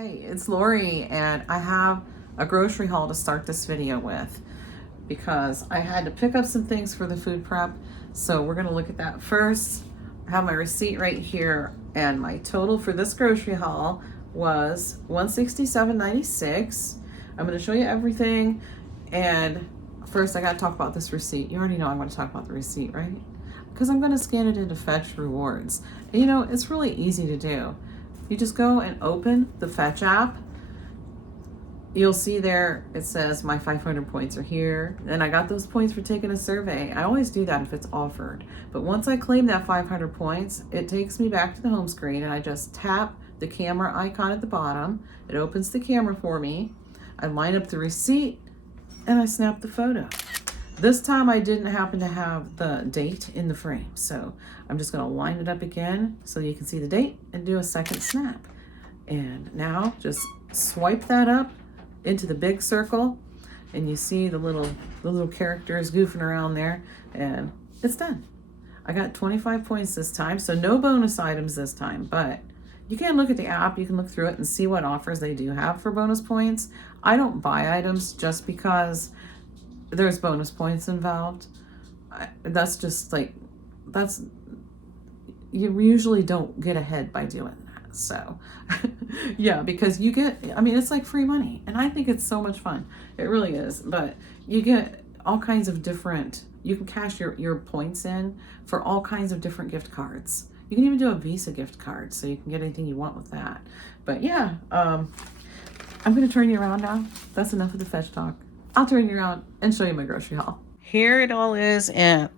Hey, it's Lori, and I have a grocery haul to start this video with because I had to pick up some things for the food prep. So we're gonna look at that first. I have my receipt right here, and my total for this grocery haul was $167.96. I'm gonna show you everything, and first I gotta talk about this receipt. You already know I'm gonna talk about the receipt, right? Because I'm gonna scan it into Fetch Rewards. And you know, it's really easy to do. You just go and open the Fetch app. You'll see there, it says my 500 points are here. And I got those points for taking a survey. I always do that if it's offered. But once I claim that 500 points, it takes me back to the home screen, and I just tap the camera icon at the bottom. It opens the camera for me. I line up the receipt and I snap the photo. This time I didn't happen to have the date in the frame, so I'm just gonna line it up again so you can see the date and do a second snap. And now just swipe that up into the big circle, and you see the little characters goofing around there, and it's done. I got 25 points this time, so no bonus items this time, but you can look at the app, you can look through it and see what offers they do have for bonus points. I don't buy items just because there's bonus points involved. That's just like, you usually don't get ahead by doing that. So yeah, because you get, I mean, it's like free money, and I think it's so much fun. It really is. But you get all kinds of different, you can cash your points in for all kinds of different gift cards. You can even do a Visa gift card, so you can get anything you want with that. But yeah, I'm gonna turn you around now. That's enough of the fetch talk. I'll turn you around and show you my grocery haul. Here it all is, and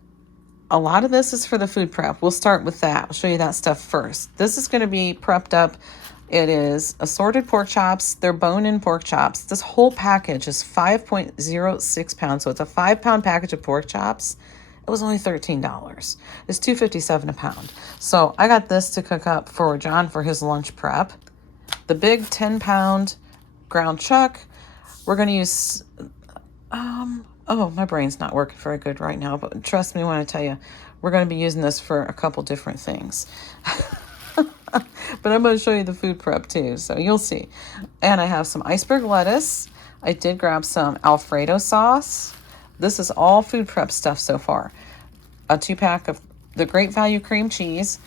a lot of this is for the food prep. We'll start with that. I'll show you that stuff first. This is going to be prepped up. It is assorted pork chops. They're bone-in pork chops. This whole package is 5.06 pounds, so it's a 5-pound package of pork chops. It was only $13. It's $2.57 a pound. So I got this to cook up for John for his lunch prep. The big 10-pound ground chuck. We're going to use... oh, my brain's not working very good right now, but trust me when I tell you, we're going to be using this for a couple different things. But I'm going to show you the food prep too, so you'll see. And I have some iceberg lettuce. I did grab some Alfredo sauce. This is all food prep stuff so far. A 2-pack of the Great Value cream cheese.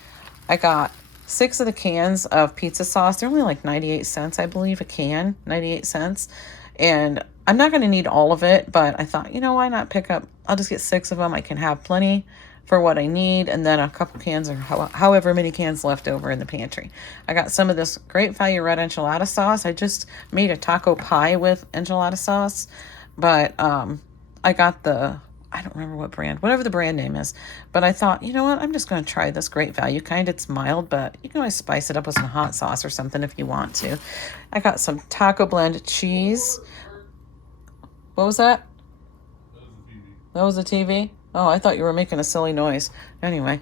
I got 6 of the cans of pizza sauce. They're only like 98 cents, I believe, a can, 98 cents. And I'm not going to need all of it, but I thought, you know, why not pick up, I'll just get 6 of them. I can have plenty for what I need, and then a couple cans or however many cans left over in the pantry. I got some of this Great Value red enchilada sauce. I just made a taco pie with enchilada sauce, but I got I don't remember what brand, whatever the brand name is, but I thought, you know what, I'm just going to try this Great Value kind. It's mild, but you can always spice it up with some hot sauce or something if you want to. I got some taco blend cheese. What was that? That was the TV? Oh, I thought you were making a silly noise. Anyway.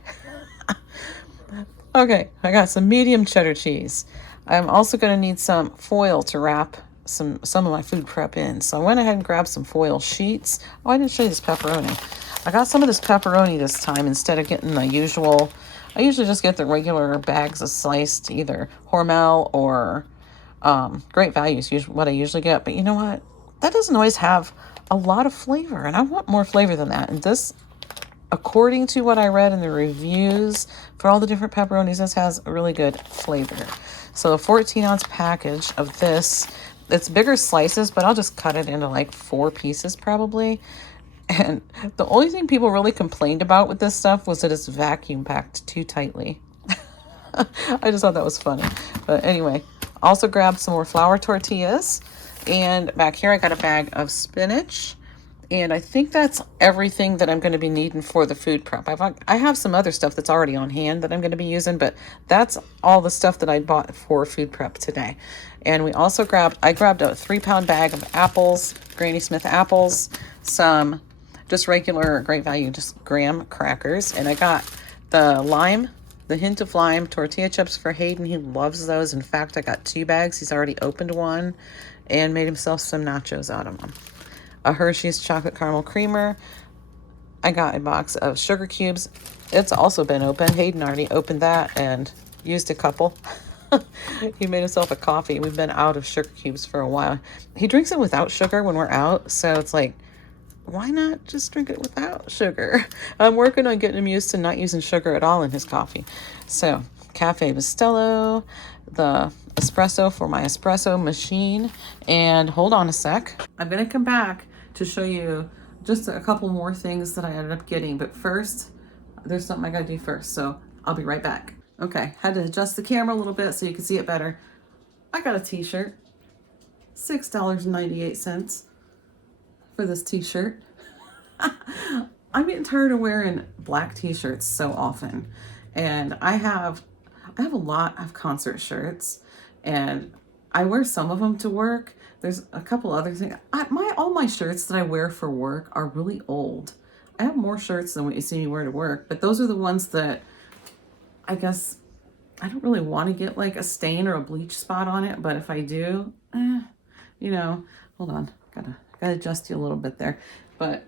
Okay, I got some medium cheddar cheese. I'm also going to need some foil to wrap some of my food prep in. So I went ahead and grabbed some foil sheets. Oh, I didn't show you this pepperoni. I got some of this pepperoni this time instead of getting the usual. I usually just get the regular bags of sliced, either Hormel or Great Value is usually what I usually get. But you know what? That doesn't always have a lot of flavor, and I want more flavor than that. And this, according to what I read in the reviews for all the different pepperonis, this has a really good flavor. So a 14-ounce package of this. It's bigger slices, but I'll just cut it into like 4 pieces probably. And the only thing people really complained about with this stuff was that it's vacuum packed too tightly. I just thought that was funny. But anyway, also grabbed some more flour tortillas. And back here I got a bag of spinach, and I think that's everything that I'm going to be needing for the food prep. I have some other stuff that's already on hand that I'm going to be using, but that's all the stuff that I bought for food prep today. And we also I grabbed a 3-pound bag of apples, Granny Smith apples, some just regular Great Value, just graham crackers, and I got the hint of lime tortilla chips for Hayden. He loves those. In fact, I got 2 bags. He's already opened one and made himself some nachos out of them. A Hershey's chocolate caramel creamer. I got a box of sugar cubes. It's also been opened. Hayden already opened that and used a couple. He made himself a coffee. We've been out of sugar cubes for a while. He drinks it without sugar when we're out, so it's like, why not just drink it without sugar? I'm working on getting him used to not using sugar at all in his coffee. So, Cafe Bustelo, the espresso for my espresso machine, and hold on a sec. I'm going to come back to show you just a couple more things that I ended up getting, but first, there's something I got to do first, so I'll be right back. Okay, had to adjust the camera a little bit so you can see it better. I got a t-shirt, $6.98 for this t-shirt. I'm getting tired of wearing black t-shirts so often, and I have a lot of concert shirts, and I wear some of them to work. There's a couple other things. All my shirts that I wear for work are really old. I have more shirts than what you see me wear to work, but those are the ones that I guess I don't really want to get like a stain or a bleach spot on it, but if I do, you know, hold on, gotta adjust you a little bit there. But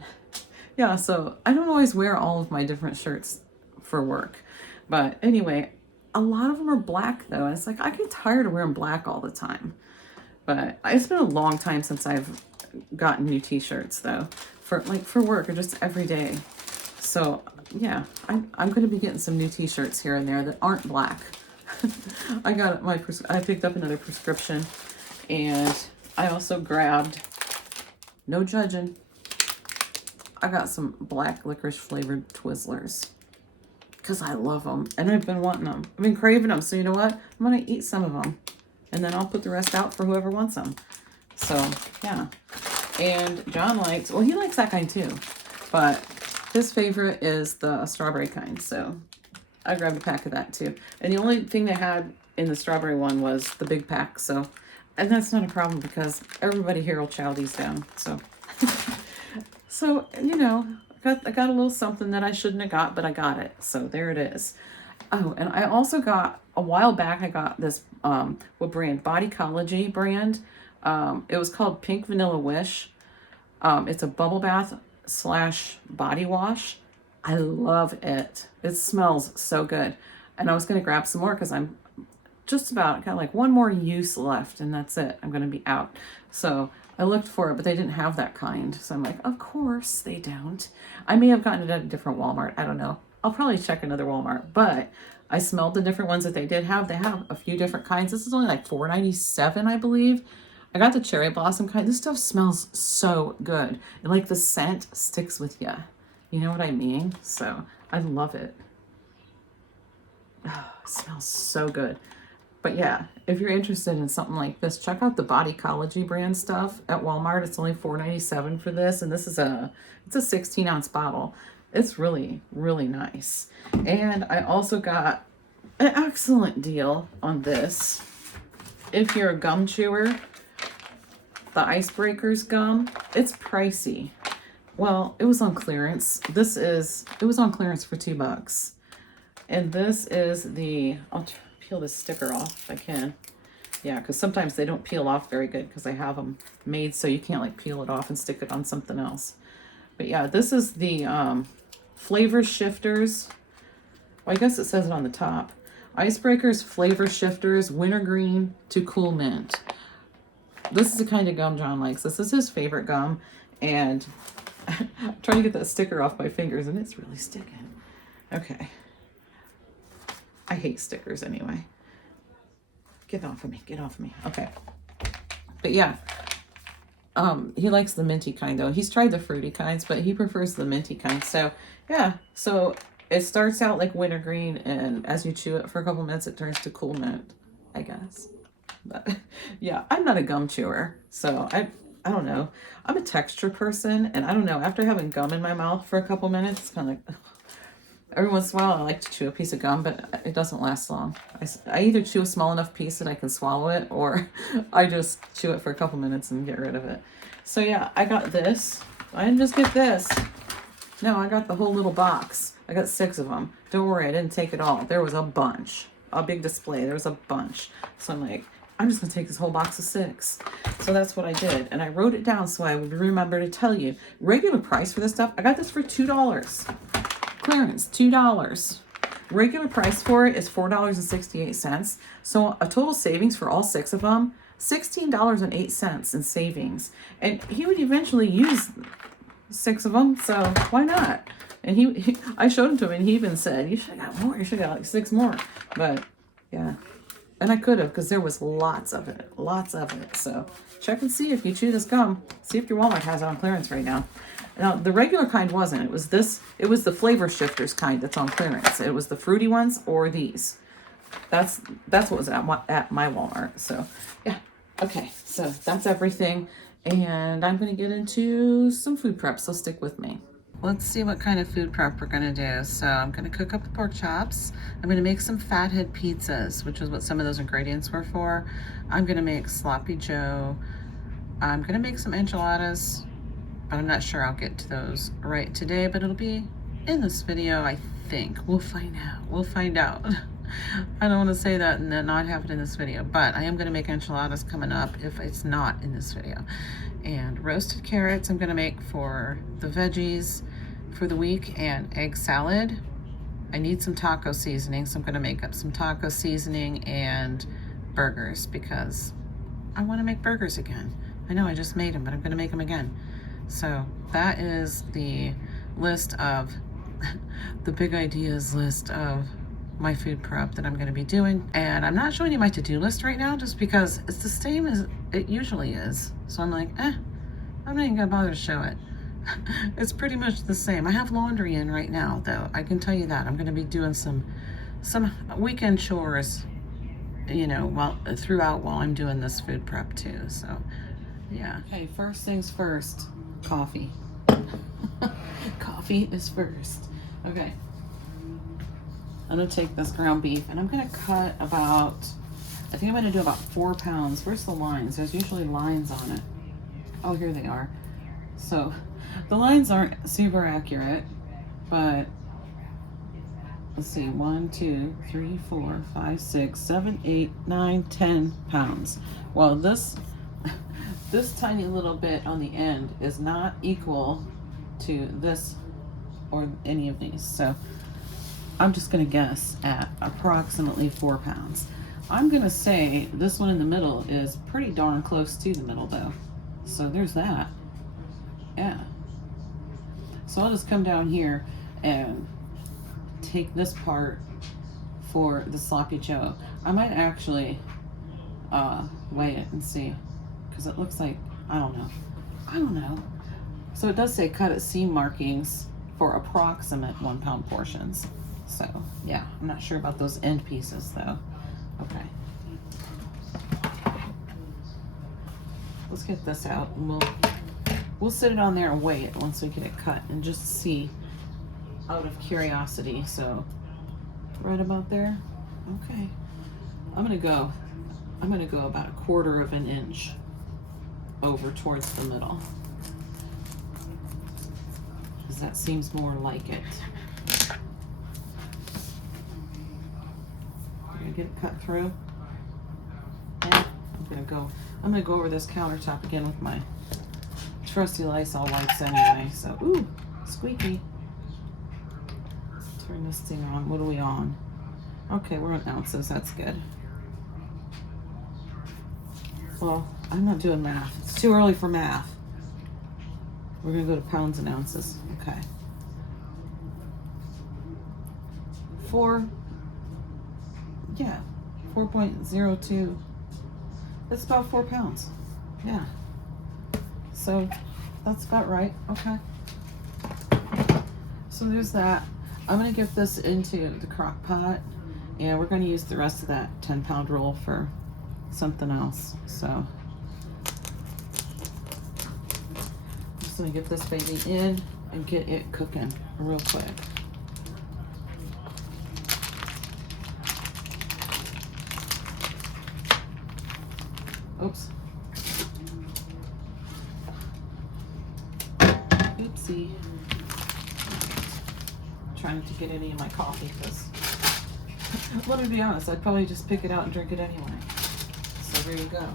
yeah, so I don't always wear all of my different shirts for work. But anyway, a lot of them are black though. And it's like, I get tired of wearing black all the time. But it's been a long time since I've gotten new t-shirts though, for work or just every day. So yeah, I'm going to be getting some new t-shirts here and there that aren't black. I picked up another prescription, and I also grabbed, no judging, I got some black licorice flavored Twizzlers because I love them and I've been wanting them. I've been craving them. So you know what? I'm going to eat some of them and then I'll put the rest out for whoever wants them. So yeah. And John likes, well, he likes that kind too, but his favorite is the strawberry kind. So I grabbed a pack of that too. And the only thing they had in the strawberry one was the big pack. So, and that's not a problem because everybody here will chow these down. So, so, you know, I got a little something that I shouldn't have got, but I got it. So there it is. Oh, and I also got, a while back, I got this, what brand? Bodycology brand. It was called Pink Vanilla Wish. It's a bubble bath / body wash. I love it. It smells so good. And I was going to grab some more because I'm just about got like one more use left and that's it. I'm going to be out. So I looked for it, but they didn't have that kind. So I'm like, of course they don't. I may have gotten it at a different Walmart. I don't know. I'll probably check another Walmart, but I smelled the different ones that they did have. They have a few different kinds. This is only like $4.97, I believe. I got the cherry blossom kind. This stuff smells so good. And like the scent sticks with you. You know what I mean? So I love it. Oh, it smells so good. But yeah, if you're interested in something like this, check out the Bodycology brand stuff at Walmart. It's only $4.97 for this. And this is it's a 16-ounce bottle. It's really, really nice. And I also got an excellent deal on this. If you're a gum chewer, the Icebreakers gum, it's pricey. Well, it was on clearance. It was on clearance for $2. And this is the, I'll peel this sticker off if I can. Yeah, because sometimes they don't peel off very good because I have them made so you can't like peel it off and stick it on something else. But yeah, this is the Flavor Shifters. Well, I guess it says it on the top. Icebreakers Flavor Shifters Wintergreen to Cool Mint. This is the kind of gum John likes. This is his favorite gum. And I'm trying to get that sticker off my fingers and it's really sticking. Okay. I hate stickers anyway. Get off of me. Get off of me. Okay. But yeah. He likes the minty kind though. He's tried the fruity kinds, but he prefers the minty kind. So yeah. So it starts out like wintergreen and as you chew it for a couple minutes, it turns to cool mint, I guess. But yeah, I'm not a gum chewer. So I don't know. I'm a texture person and I don't know. After having gum in my mouth for a couple minutes, it's kind of like, ugh. Every once in a while, I like to chew a piece of gum, but it doesn't last long. I either chew a small enough piece that I can swallow it, or I just chew it for a couple minutes and get rid of it. So yeah, I got this. I didn't just get this. No, I got the whole little box. I got 6 of them. Don't worry, I didn't take it all. There was a bunch. A big display. There was a bunch. So I'm like, I'm just going to take this whole box of 6. So that's what I did. And I wrote it down so I would remember to tell you. Regular price for this stuff, I got this for $2. Clearance, $2. Regular price for it is $4.68. So a total savings for all 6 of them, $16.08 in savings. And he would eventually use 6 of them, so why not? And I showed him to him, and he even said, you should have got more. You should have got like 6 more. But yeah, and I could have, because there was lots of it. So check and see if you chew this gum. See if your Walmart has it on clearance right now. Now, the regular kind wasn't. It was the flavor shifters kind that's on clearance. It was the fruity ones or these. That's what was at my Walmart. So, yeah. Okay, so that's everything. And I'm going to get into some food prep, so stick with me. Let's see what kind of food prep we're going to do. So I'm going to cook up the pork chops. I'm going to make some fathead pizzas, which is what some of those ingredients were for. I'm going to make sloppy joe. I'm going to make some enchiladas, but I'm not sure I'll get to those right today, but it'll be in this video, I think. We'll find out. I don't want to say that and then not have it in this video, but I am going to make enchiladas coming up if it's not in this video. And roasted carrots I'm going to make for the veggies for the week, and egg salad. I need some taco seasoning, so I'm going to make up some taco seasoning and burgers because I want to make burgers again. I know I just made them, but I'm going to make them again. So that is the list of the big ideas list of my food prep that I'm going to be doing. And I'm not showing you my to-do list right now just because it's the same as it usually is. So I'm like, I'm not even going to bother to show it. It's pretty much the same. I have laundry in right now, though. I can tell you that. I'm going to be doing some weekend chores, you know, throughout while I'm doing this food prep too. So, yeah. Okay, first things first, coffee. Coffee is first. Okay. I'm going to take this ground beef and I'm going to cut about, I think I'm going to do about 4 pounds. Where's the lines? There's usually lines on it. Oh, here they are. So the lines aren't super accurate, but let's see, 1, 2, 3, 4, 5, 6, 7, 8, 9, 10 pounds. Well, this tiny little bit on the end is not equal to this or any of these. So I'm just going to guess at approximately 4 pounds. I'm going to say this one in the middle is pretty darn close to the middle though. So there's that. Yeah. So I'll just come down here and take this part for the sloppy joe. I might actually weigh it and see, because it looks like, I don't know. So it does say cut at seam markings for approximate 1 pound portions. So yeah, I'm not sure about those end pieces though. Okay. Let's get this out and we'll sit it on there and weigh it once we get it cut and just see out of curiosity. So right about there. Okay. I'm gonna go about 1/4 of an inch over towards the middle, because that seems more like it. I'm gonna get it cut through. And I'm gonna go over this countertop again with my trusty Lysol wipes anyway. So, ooh, squeaky. Turn this thing on. What are we on? Okay, we're on ounces. That's good. Well, I'm not doing math. It's too early for math. We're gonna go to pounds and ounces. Okay. 4.02. That's about 4 pounds. Yeah. So that's about right. Okay. So there's that. I'm gonna get this into the crock pot, and we're gonna use the rest of that 10-pound roll for something else. So I'm just gonna get this baby in and get it cooking real quick. Oops. Oopsie. I'm trying not to get any of my coffee, because let me be honest, I'd probably just pick it out and drink it anyway. So there you go.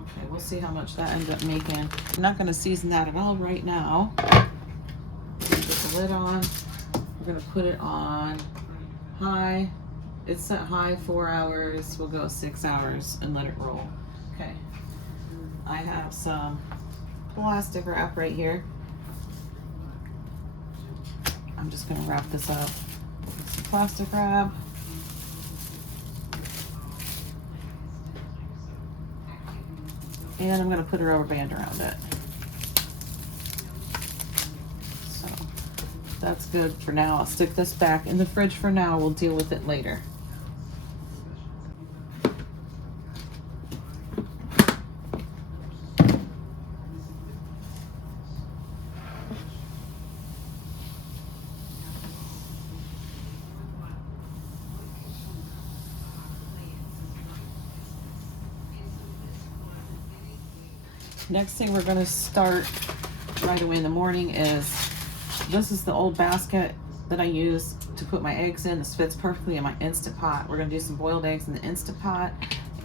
Okay, we'll see how much that ends up making. I'm not gonna season that at all right now. Put the lid on. We're gonna put it on high. It's set high 4 hours. We'll go 6 hours and let it roll. Okay. I have some plastic wrap right here. I'm just gonna wrap this up with some plastic wrap. And I'm gonna put a rubber band around it. So that's good for now. I'll stick this back in the fridge for now. We'll deal with it later. Next thing we're gonna start right away in the morning is, this is the old basket that I use to put my eggs in. This fits perfectly in my Instant Pot. We're gonna do some boiled eggs in the Instant Pot,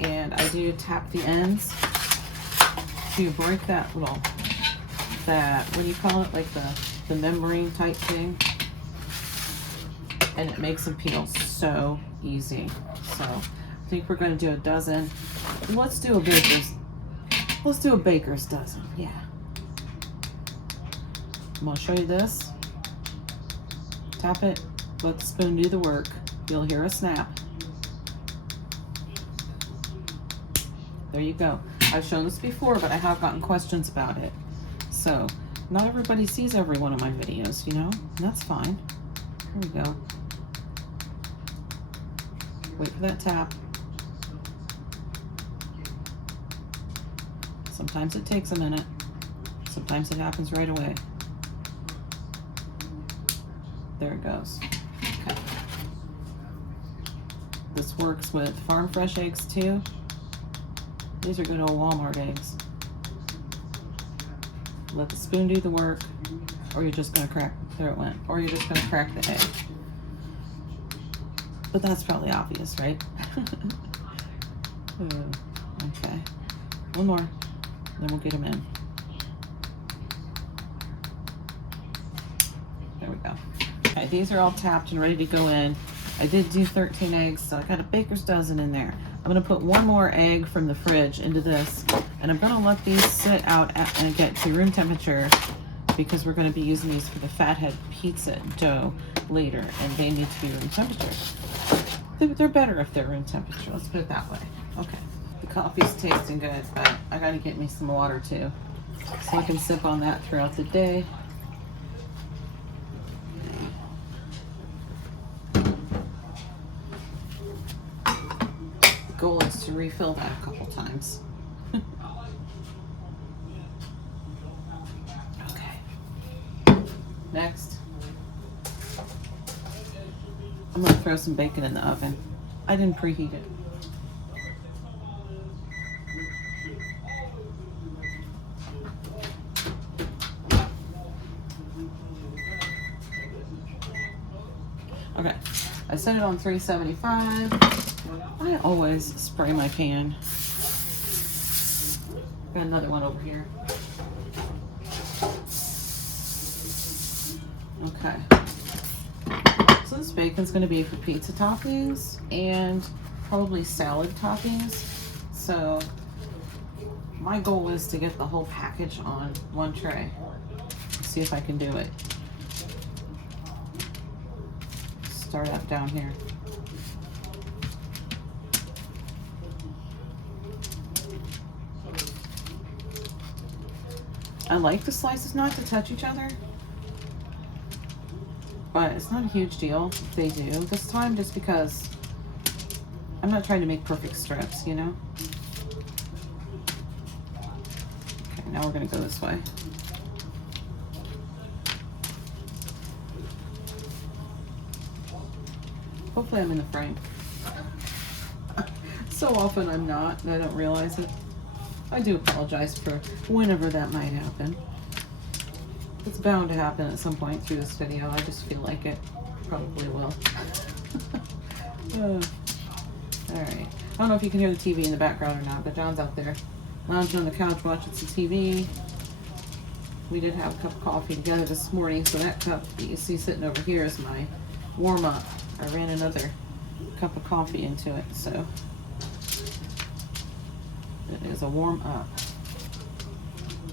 and I do tap the ends to break that little, what do you call it, like the membrane type thing, and it makes them peel so easy. So I think we're gonna do a dozen. Let's do a baker's dozen, yeah. I'm gonna show you this. Tap it, let the spoon do the work. You'll hear a snap. There you go. I've shown this before, but I have gotten questions about it. So, not everybody sees every one of my videos, you know? And that's fine. Here we go. Wait for that tap. Sometimes it takes a minute. Sometimes it happens right away. There it goes. Okay. This works with farm fresh eggs too. These are good old Walmart eggs. Let the spoon do the work, or you're just gonna crack, there it went, or you're just gonna crack the egg. But that's probably obvious, right? Okay. One more. Then we'll get them in. There we go. Okay, these are all tapped and ready to go in. I did do 13 eggs, so I got a baker's dozen in there. I'm gonna put one more egg from the fridge into this, and I'm gonna let these sit out and get to room temperature, because we're gonna be using these for the fathead pizza dough later, and they need to be room temperature. They're better if they're room temperature, let's put it that way. Okay. The coffee's tasting good, but I gotta get me some water too, so I can sip on that throughout the day. The goal is to refill that a couple times. Okay. Next, I'm gonna throw some bacon in the oven. I didn't preheat it. Okay, I set it on 375. I always spray my pan. Got another one over here. Okay. So this bacon's gonna be for pizza toppings and probably salad toppings. So my goal is to get the whole package on one tray. See if I can do it. Start up down here. I like the slices not to touch each other, but it's not a huge deal if they do this time, just because I'm not trying to make perfect strips, you know? Okay, now we're gonna go this way. Hopefully I'm in the frame. So often I'm not, and I don't realize it. I do apologize for whenever that might happen. It's bound to happen at some point through this video. I just feel like it probably will. Alright. I don't know if you can hear the TV in the background or not, but John's out there lounging on the couch watching some TV. We did have a cup of coffee together this morning, so that cup that you see sitting over here is my warm-up. I ran another cup of coffee into it, so it is a warm-up,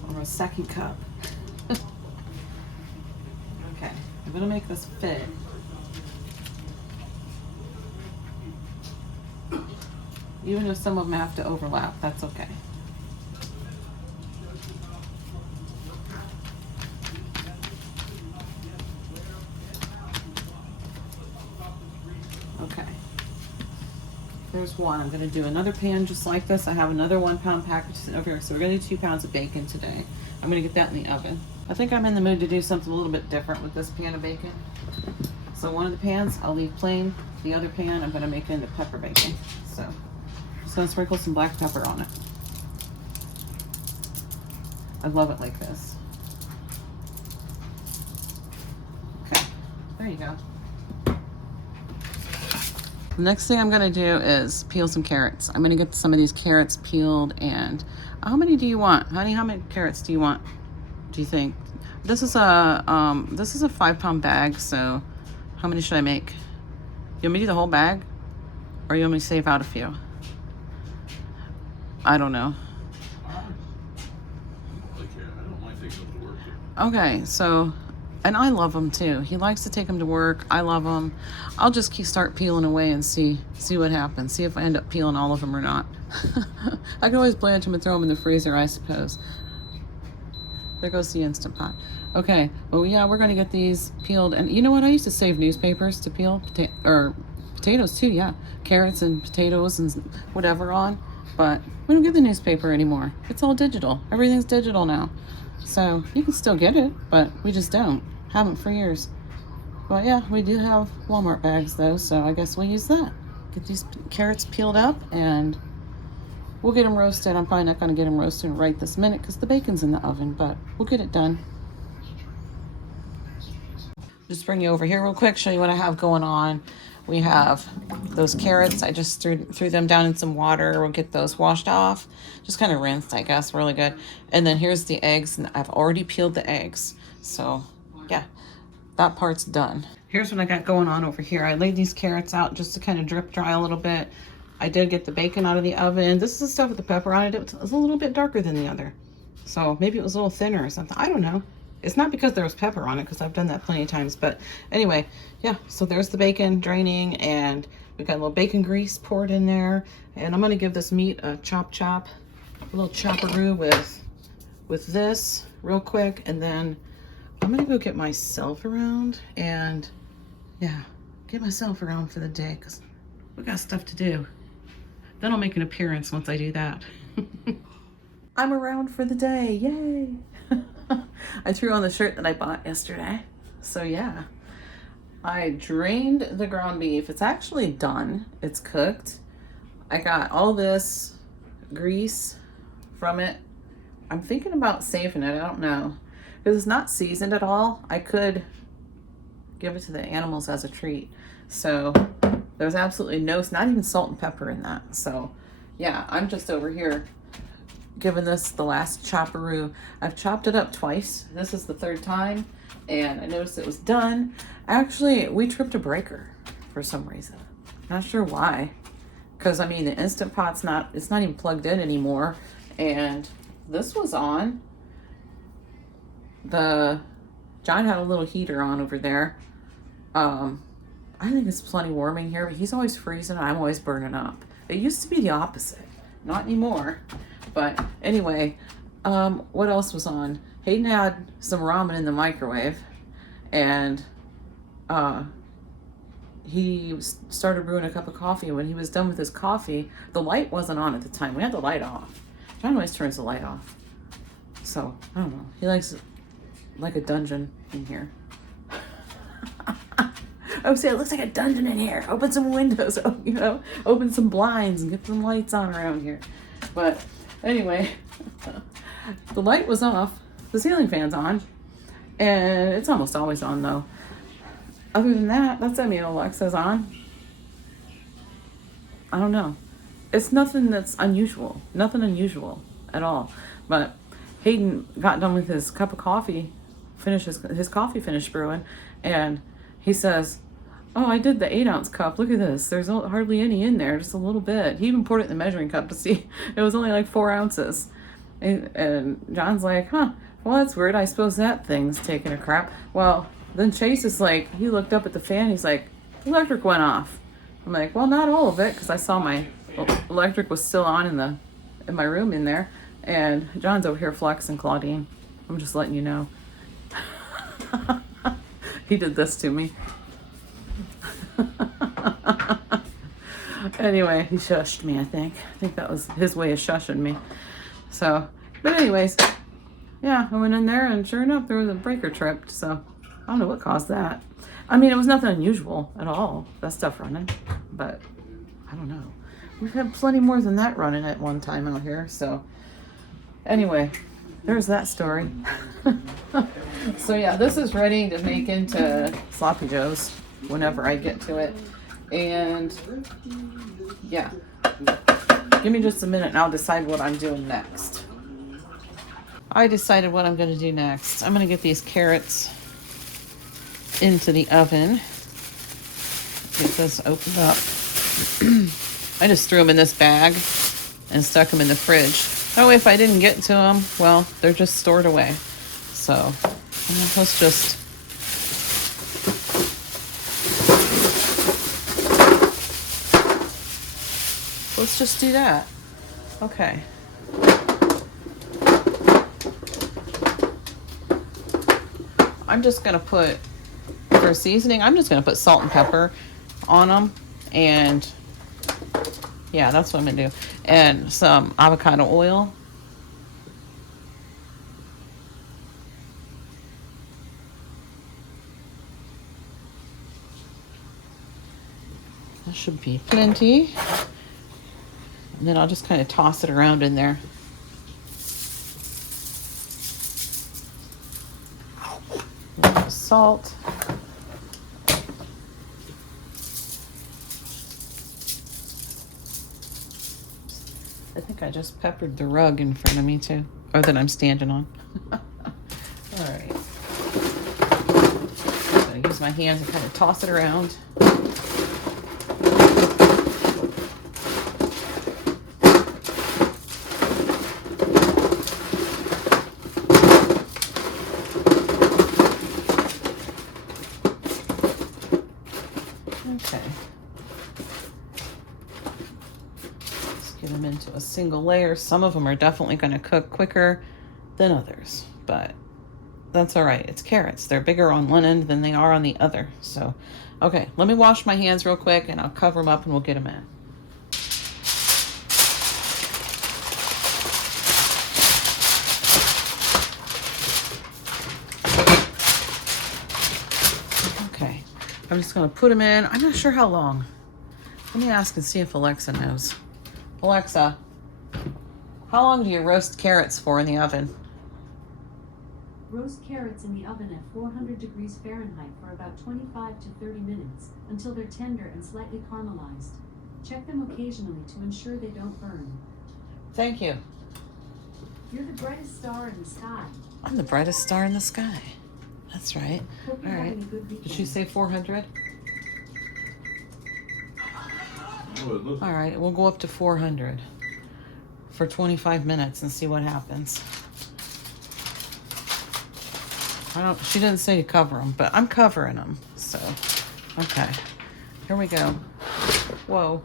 or a second cup. Okay, I'm gonna make this fit. Even if some of them have to overlap, that's okay. Okay, there's one. I'm gonna do another pan just like this. I have another 1 pound package sitting over here. So we're gonna do 2 pounds of bacon today. I'm gonna get that in the oven. I think I'm in the mood to do something a little bit different with this pan of bacon. So one of the pans I'll leave plain. The other pan I'm gonna make into pepper bacon. So just gonna sprinkle some black pepper on it. I love it like this. Okay, there you go. The next thing I'm gonna do is peel some carrots. I'm gonna get some of these carrots peeled. And how many do you want, honey? How many carrots do you want? Do you think? This is a 5 pound bag. So how many should I make? You want me to do the whole bag, or you want me to save out a few? I don't know. Okay, so, and I love them too. He likes to take them to work. I love them. I'll just start peeling away and see what happens. See if I end up peeling all of them or not. I can always blanch them and throw them in the freezer, I suppose. There goes the Instant Pot. Okay, well, yeah, we're gonna get these peeled. And you know what? I used to save newspapers to peel, or potatoes too, yeah. Carrots and potatoes and whatever on. But we don't get the newspaper anymore. It's all digital. Everything's digital now. So you can still get it, but we just don't. Haven't for years. But yeah, we do have Walmart bags though, so I guess we'll use that. Get these carrots peeled up and we'll get them roasted. I'm probably not going to get them roasted right this minute because the bacon's in the oven, but we'll get it done. Just bring you over here real quick, show you what I have going on. We have those carrots. I just threw them down in some water. We'll get those washed off. Just kind of rinsed, I guess, really good. And then here's the eggs, and I've already peeled the eggs. So yeah, that part's done. Here's what I got going on over here. I laid these carrots out just to kind of drip dry a little bit. I did get the bacon out of the oven. This is the stuff with the pepper on it. It was a little bit darker than the other. So maybe it was a little thinner or something. I don't know. It's not because there was pepper on it, because I've done that plenty of times. But anyway, yeah, so there's the bacon draining, and we've got a little bacon grease poured in there. And I'm going to give this meat a chop, a little chopperoo with this real quick. And then I'm going to go get myself around and, yeah, get myself around for the day because we got stuff to do. Then I'll make an appearance once I do that. I'm around for the day. Yay! I threw on the shirt that I bought yesterday. So yeah, I drained the ground beef. It's actually done. It's cooked. I got all this grease from it. I'm thinking about saving it. I don't know. Because it's not seasoned at all. I could give it to the animals as a treat. So there's absolutely not even salt and pepper in that. So yeah, I'm just over here giving this the last chopperoo. I've chopped it up twice. This is the third time, and I noticed it was done. Actually, we tripped a breaker for some reason. Not sure why. Because I mean, the Instant Pot's not even plugged in anymore, and this was on. John had a little heater on over there. I think it's plenty warm in here, but he's always freezing and I'm always burning up. It used to be the opposite. Not anymore. But anyway, what else was on? Hayden had some ramen in the microwave, and he started brewing a cup of coffee. And when he was done with his coffee, the light wasn't on at the time. We had the light off. John always turns the light off. So, I don't know. He likes it like a dungeon in here. I would say it looks like a dungeon in here. Open some windows, open some blinds and get some lights on around here. But anyway, the light was off, the ceiling fan's on, and it's almost always on though. Other than that, that's Alexa's on. I don't know. It's nothing that's unusual. Nothing unusual. at all. But Hayden got done with his cup of coffee, his coffee finished brewing, and he says, "Oh, I did the 8-ounce cup. Look at this. There's hardly any in there, just a little bit." He even poured it in the measuring cup to see. It was only like 4 ounces. And John's like, "Huh, well, that's weird. I suppose that thing's taking a crap." Well, then Chase is like, he looked up at the fan. He's like, "The electric went off." I'm like, "Well, not all of it," because I saw my electric was still on in my room in there. And John's over here flexing, Claudine. I'm just letting you know. He did this to me. Anyway, he shushed me, I think. I think that was his way of shushing me. So, but anyways, yeah, I went in there and sure enough, there was a breaker tripped. So, I don't know what caused that. I mean, it was nothing unusual at all, that stuff running. But, I don't know. We've had plenty more than that running at one time out here. So, anyway, there's that story. So, yeah, this is ready to make into Sloppy Joes whenever I get to it. And, yeah. Give me just a minute and I'll decide what I'm doing next. I decided what I'm going to do next. I'm going to get these carrots into the oven. Get this opened up. I just threw them in this bag and stuck them in the fridge. That way if I didn't get to them, well, they're just stored away. So let's just... Let's just do that. Okay. I'm just going to put, for seasoning, I'm just going to put salt and pepper on them. And yeah, that's what I'm going to do. And some avocado oil. That should be plenty. And then I'll just kind of toss it around in there. Salt. I think I just peppered the rug in front of me too, or that I'm standing on. All right. I'm gonna use my hands and kind of toss it around. A single layer. Some of them are definitely going to cook quicker than others, but that's all right. It's carrots. They're bigger on one end than they are on the other. So, okay, let me wash my hands real quick and I'll cover them up and we'll get them in. Okay, I'm just going to put them in. I'm not sure how long. Let me ask and see if Alexa knows. Alexa, how long do you roast carrots for in the oven? Roast carrots in the oven at 400 degrees Fahrenheit for about 25 to 30 minutes until they're tender and slightly caramelized. Check them occasionally to ensure they don't burn. Thank you. You're the brightest star in the sky. I'm the brightest star in the sky. That's right. Hope you're having a good weekend. Did she say 400? All right, we'll go up to 400 for 25 minutes and see what happens. She didn't say to cover them, but I'm covering them. So, okay, here we go. Whoa.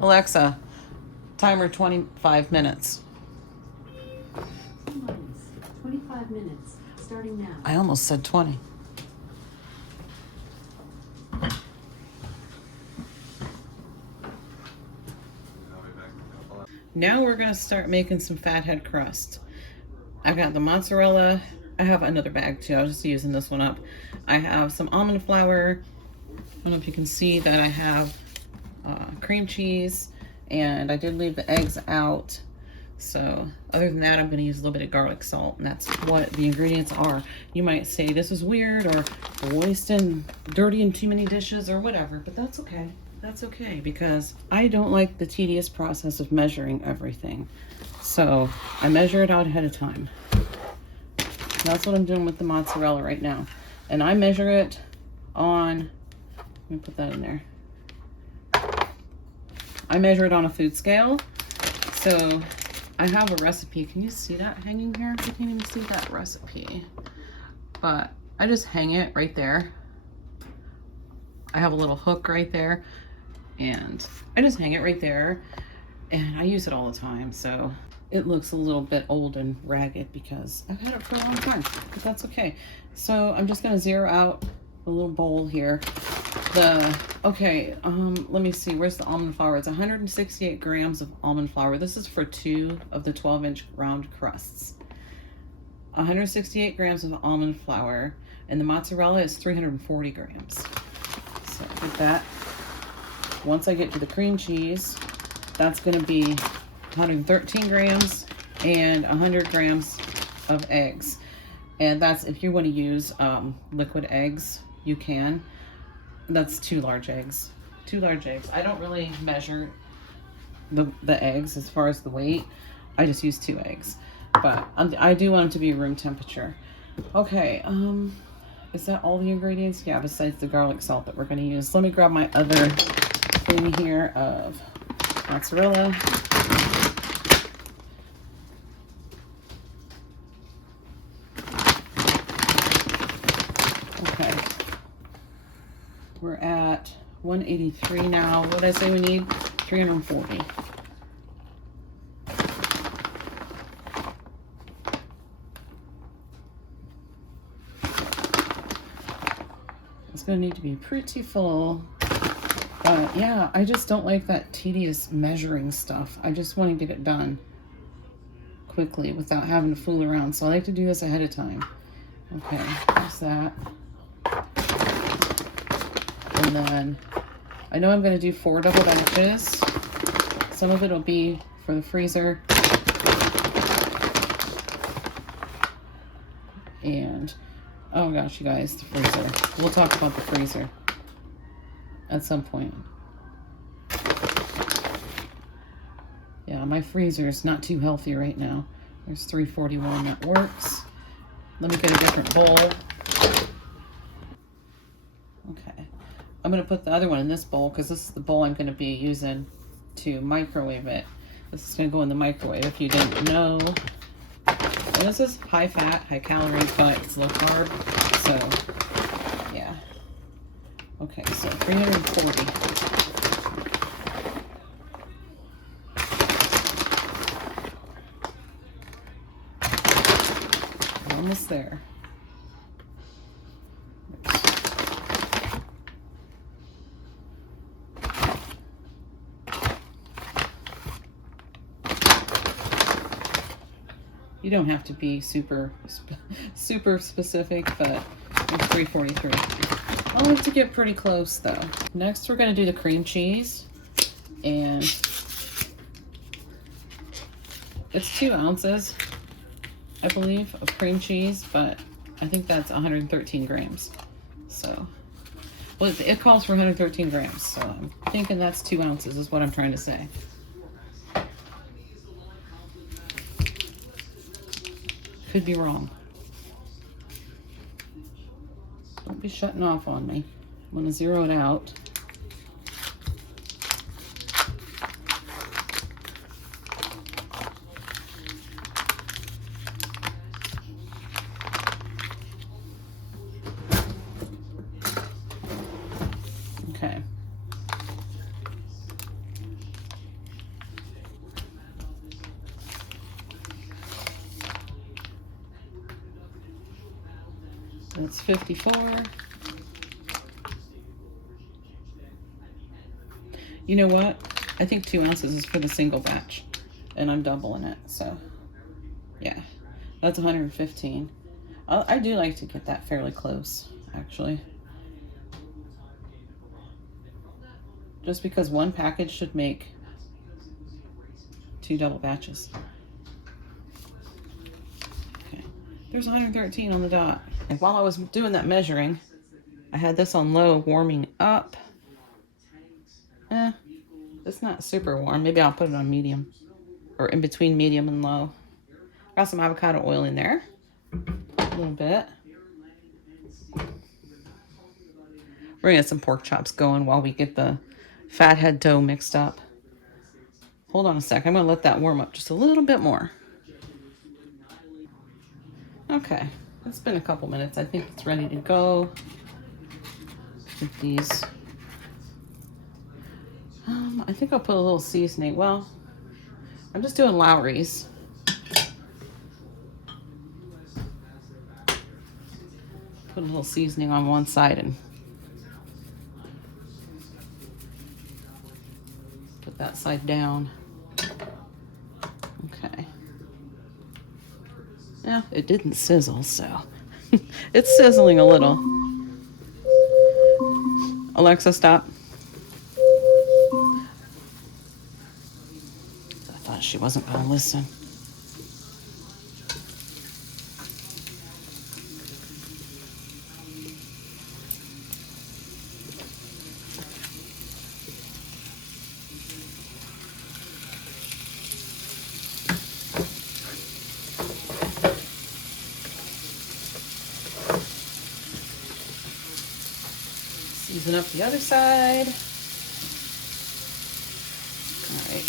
Alexa, timer 25 minutes. 25 minutes, starting now. I almost said 20. Now we're going to start making some fathead crust. I got the mozzarella. I have another bag too. I was just using this one up. I have some almond flour. I don't know if you can see that I have cream cheese, and I did leave the eggs out. So other than that, I'm going to use a little bit of garlic salt, and that's what the ingredients are. You might say this is weird or wasting dirty and too many dishes or whatever, but that's okay. that's okay, because I don't like the tedious process of measuring everything. So I measure it out ahead of time. That's what I'm doing with the mozzarella right now. And I measure it on, let me put that in there. I measure it on a food scale. So I have a recipe. Can you see that hanging here? You can't even see that recipe. But I just hang it right there. I have a little hook right there, and I just hang it right there, and I use it all the time. So it looks a little bit old and ragged because I've had it for a long time, but that's okay. So I'm just gonna zero out a little bowl here. Let me see, where's the almond flour? It's 168 grams of almond flour. This is for 2 of the 12-inch round crusts. 168 grams of almond flour, and the mozzarella is 340 grams. So with that, once I get to the cream cheese, that's going to be 113 grams and 100 grams of eggs. And that's, if you want to use liquid eggs, you can. That's 2 large eggs. 2 large eggs. I don't really measure the eggs as far as the weight. I just use 2 eggs. But I do want them to be room temperature. Okay, is that all the ingredients? Yeah, besides the garlic salt that we're going to use. Let me grab my other thing here of mozzarella. Okay, we're at 183 now. What did I say we need? 340. It's going to need to be pretty full. Yeah, I just don't like that tedious measuring stuff. I just want to get it done quickly without having to fool around. So I like to do this ahead of time. Okay, there's that. And then I know I'm going to do 4 double batches. Some of it will be for the freezer. And oh gosh, you guys, the freezer. We'll talk about the freezer at some point. Yeah, my freezer is not too healthy right now. There's 341, that works. Let me get a different bowl. Okay, I'm gonna put the other one in this bowl because this is the bowl I'm gonna be using to microwave it. This is gonna go in the microwave if you didn't know. And this is high fat, high calorie, but it's low carb, so yeah. Okay, so 340. Almost there. You don't have to be super specific, but it's 343. I like to get pretty close though. Next, we're going to do the cream cheese, and it's 2 ounces, I believe, of cream cheese, but I think that's 113 grams. So, well, it calls for 113 grams, so I'm thinking that's 2 ounces is what I'm trying to say. Could be wrong. Don't be shutting off on me. I'm going to zero it out. Okay. That's 54. You know what? I think 2 ounces is for the single batch, and I'm doubling it, so yeah, that's 115. I do like to get that fairly close, actually. Just because one package should make 2 double batches. Okay, there's 113 on the dot. And while I was doing that measuring, I had this on low warming up. It's not super warm. Maybe I'll put it on medium, or in between medium and low. Got some avocado oil in there, a little bit. We're gonna get some pork chops going while we get the fathead dough mixed up. Hold on a sec. I'm gonna let that warm up just a little bit more. Okay, it's been a couple minutes. I think it's ready to go. Get these. I think I'll put a little seasoning. Well, I'm just doing Lowry's. Put a little seasoning on one side and put that side down. Okay. Yeah, it didn't sizzle, so it's sizzling a little. Alexa, stop. I thought she wasn't going to listen. Season up the other side. All right.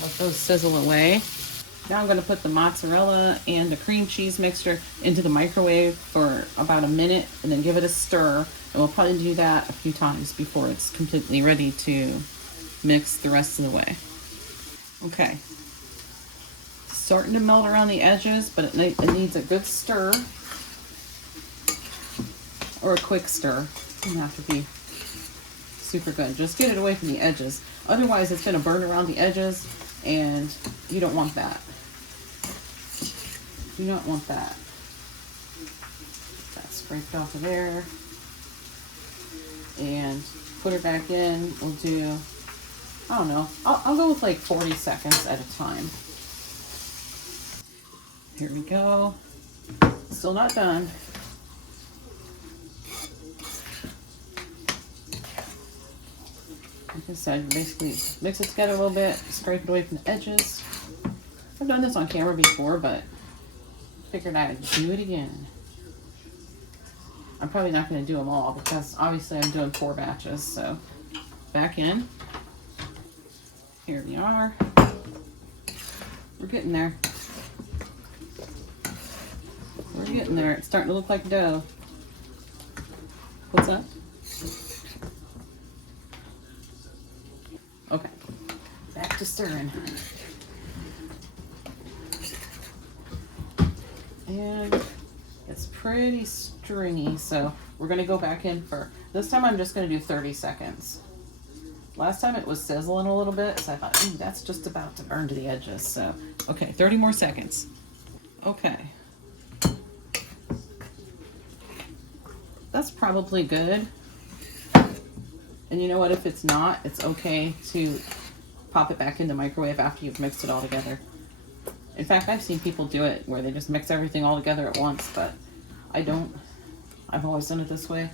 Let those sizzle away. Now I'm going to put the mozzarella and the cream cheese mixture into the microwave for about a minute and then give it a stir. And we'll probably do that a few times before it's completely ready to mix the rest of the way. Okay. It's starting to melt around the edges, but it needs a good stir. Or a quick stir. It doesn't have to be super good. Just get it away from the edges. Otherwise, it's going to burn around the edges, and you don't want that. You don't want that. Get that scraped off of there. And put it back in. We'll do, I don't know, I'll go with like 40 seconds at a time. Here we go. Still not done. Like I said, basically mix it together a little bit, scrape it away from the edges. I've done this on camera before, but figured I'd do it again. I'm probably not going to do them all because obviously I'm doing 4 batches. So back in. Here we are. We're getting there. We're getting there. It's starting to look like dough. What's that? Okay, back to stirring. And it's pretty stringy, so we're gonna go back in for, this time I'm just gonna do 30 seconds. Last time it was sizzling a little bit, so I thought, ooh, that's just about to burn to the edges, so. Okay, 30 more seconds. Okay. That's probably good. And you know what, if it's not, it's okay to pop it back in the microwave after you've mixed it all together. In fact, I've seen people do it where they just mix everything all together at once, but I don't. I've always done it this way.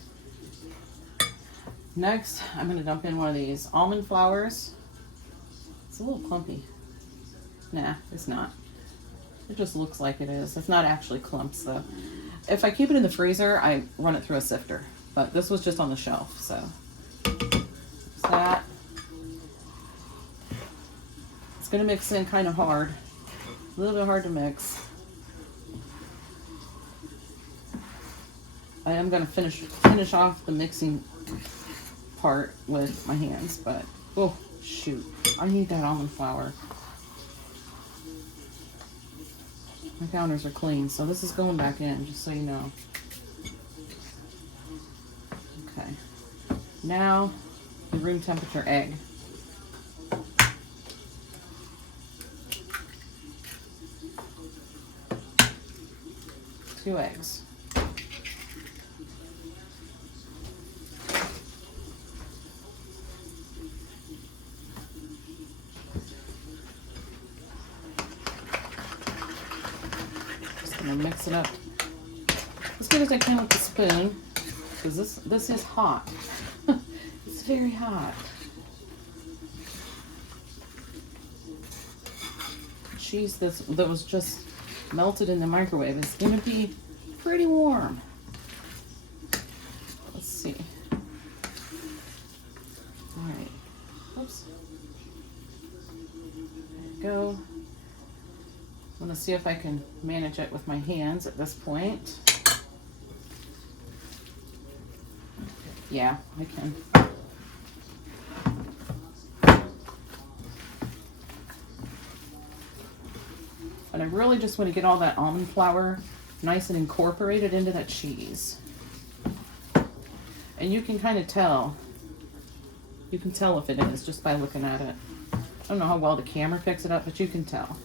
Next, I'm going to dump in one of these almond flours. It's a little clumpy. Nah, it's not. It just looks like it is. It's not actually clumps, though. If I keep it in the freezer, I run it through a sifter. But this was just on the shelf, so. There's that. It's going to mix in kind of hard. A little bit hard to mix. I am going to finish off the mixing part with my hands, but oh shoot, I need that almond flour. My counters are clean, so this is going back in, just so you know. Okay, now the room temperature egg. Two eggs. Mix it up as good as I can with the spoon, because this is hot. It's very hot. Cheese that was just melted in the microwave is going to be pretty warm. Let's see. All right. Oops. There we go. I'm going to see if I can manage it with my hands at this point. Yeah, I can. And I really just want to get all that almond flour nice and incorporated into that cheese. And you can kind of tell. You can tell if it is just by looking at it. I don't know how well the camera picks it up, but you can tell.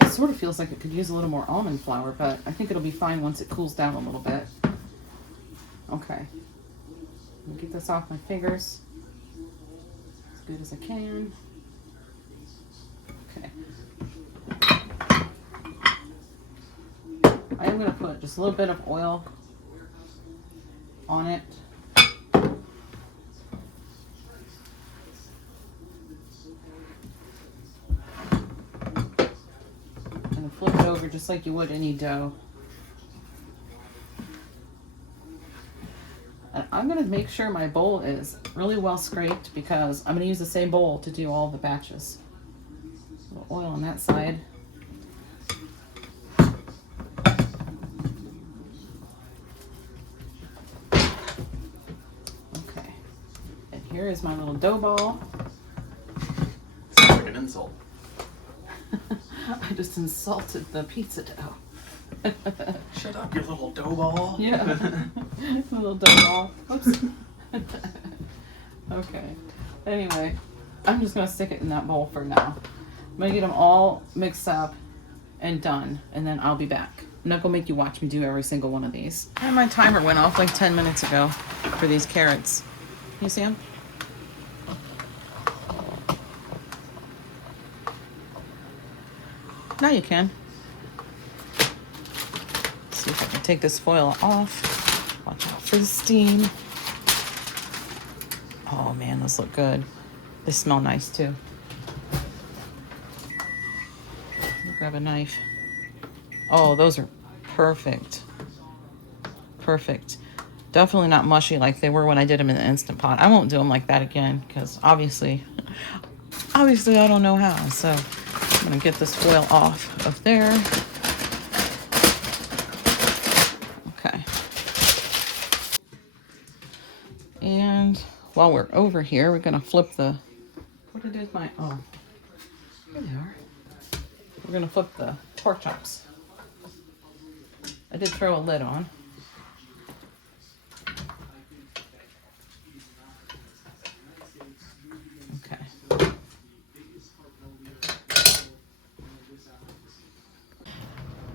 It sort of feels like it could use a little more almond flour, but I think it'll be fine once it cools down a little bit. Okay, let me get this off my fingers as good as I can. Okay. I am going to put just a little bit of oil on it. And flip it over just like you would any dough. And I'm going to make sure my bowl is really well scraped because I'm going to use the same bowl to do all the batches. A little oil on that side. Okay. And here is my little dough ball. Sounds like an insult. I just insulted the pizza dough. Shut up, your little dough ball. Yeah. Little dough ball. Oops. Okay. Anyway, I'm just going to stick it in that bowl for now. I'm going to get them all mixed up and done, and then I'll be back. I'm not going to make you watch me do every single one of these. And my timer went off like 10 minutes ago for these carrots. You see them? Now you can. See if I can take this foil off. Watch out for the steam. Oh man, those look good. They smell nice too. Grab a knife. Oh, those are perfect. Perfect. Definitely not mushy like they were when I did them in the Instant Pot. I won't do them like that again because obviously I don't know how. So I'm gonna get this foil off of there. Okay. And while we're over here, we're gonna flip the, what it is my, oh, here they are. We're gonna flip the pork chops. I did throw a lid on. Okay.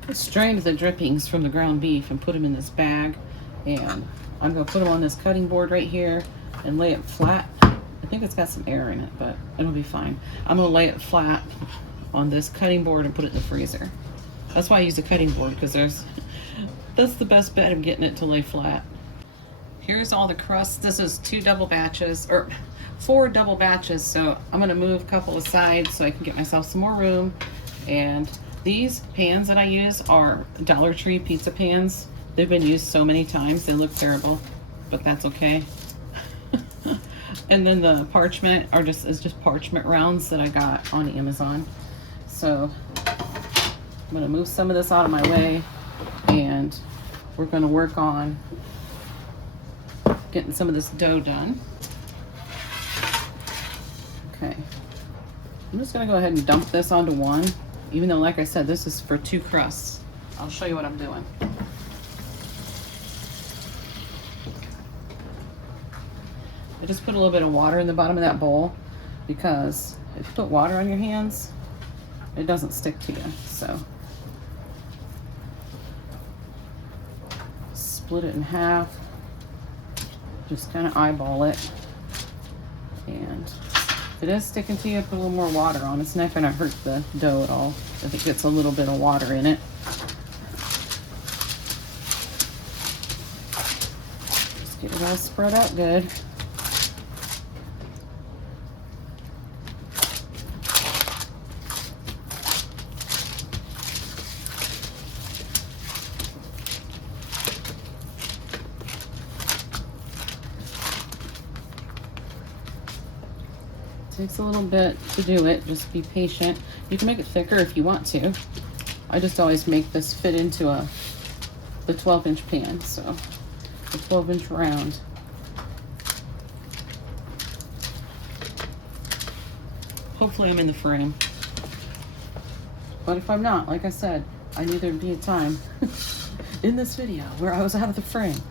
I strained the drippings from the ground beef and put them in this bag, and I'm gonna put them on this cutting board right here and lay it flat. I think it's got some air in it, but it'll be fine. I'm gonna lay it flat on this cutting board and put it in the freezer. That's why I use a cutting board, because that's the best bet of getting it to lay flat. Here's all the crust. This is 2 double batches, or 4 double batches, so I'm gonna move a couple aside so I can get myself some more room. And these pans that I use are Dollar Tree pizza pans. They've been used so many times, they look terrible, but that's okay. And then the parchment is just parchment rounds that I got on Amazon. So I'm gonna move some of this out of my way, and we're gonna work on getting some of this dough done. Okay, I'm just gonna go ahead and dump this onto one, even though, like I said, this is for 2 crusts. I'll show you what I'm doing. I just put a little bit of water in the bottom of that bowl, because if you put water on your hands, it doesn't stick to you. So split it in half, just kind of eyeball it, and If it is sticking to you, put a little more water on. It's not gonna hurt the dough at all if it gets a little bit of water in it. Just get it all spread out good. Takes a little bit to do it, just be patient. You can make it thicker if you want to. I just always make this fit into the 12-inch pan, so the 12-inch round. Hopefully I'm in the frame. But if I'm not, like I said, I knew there'd be a time in this video where I was out of the frame.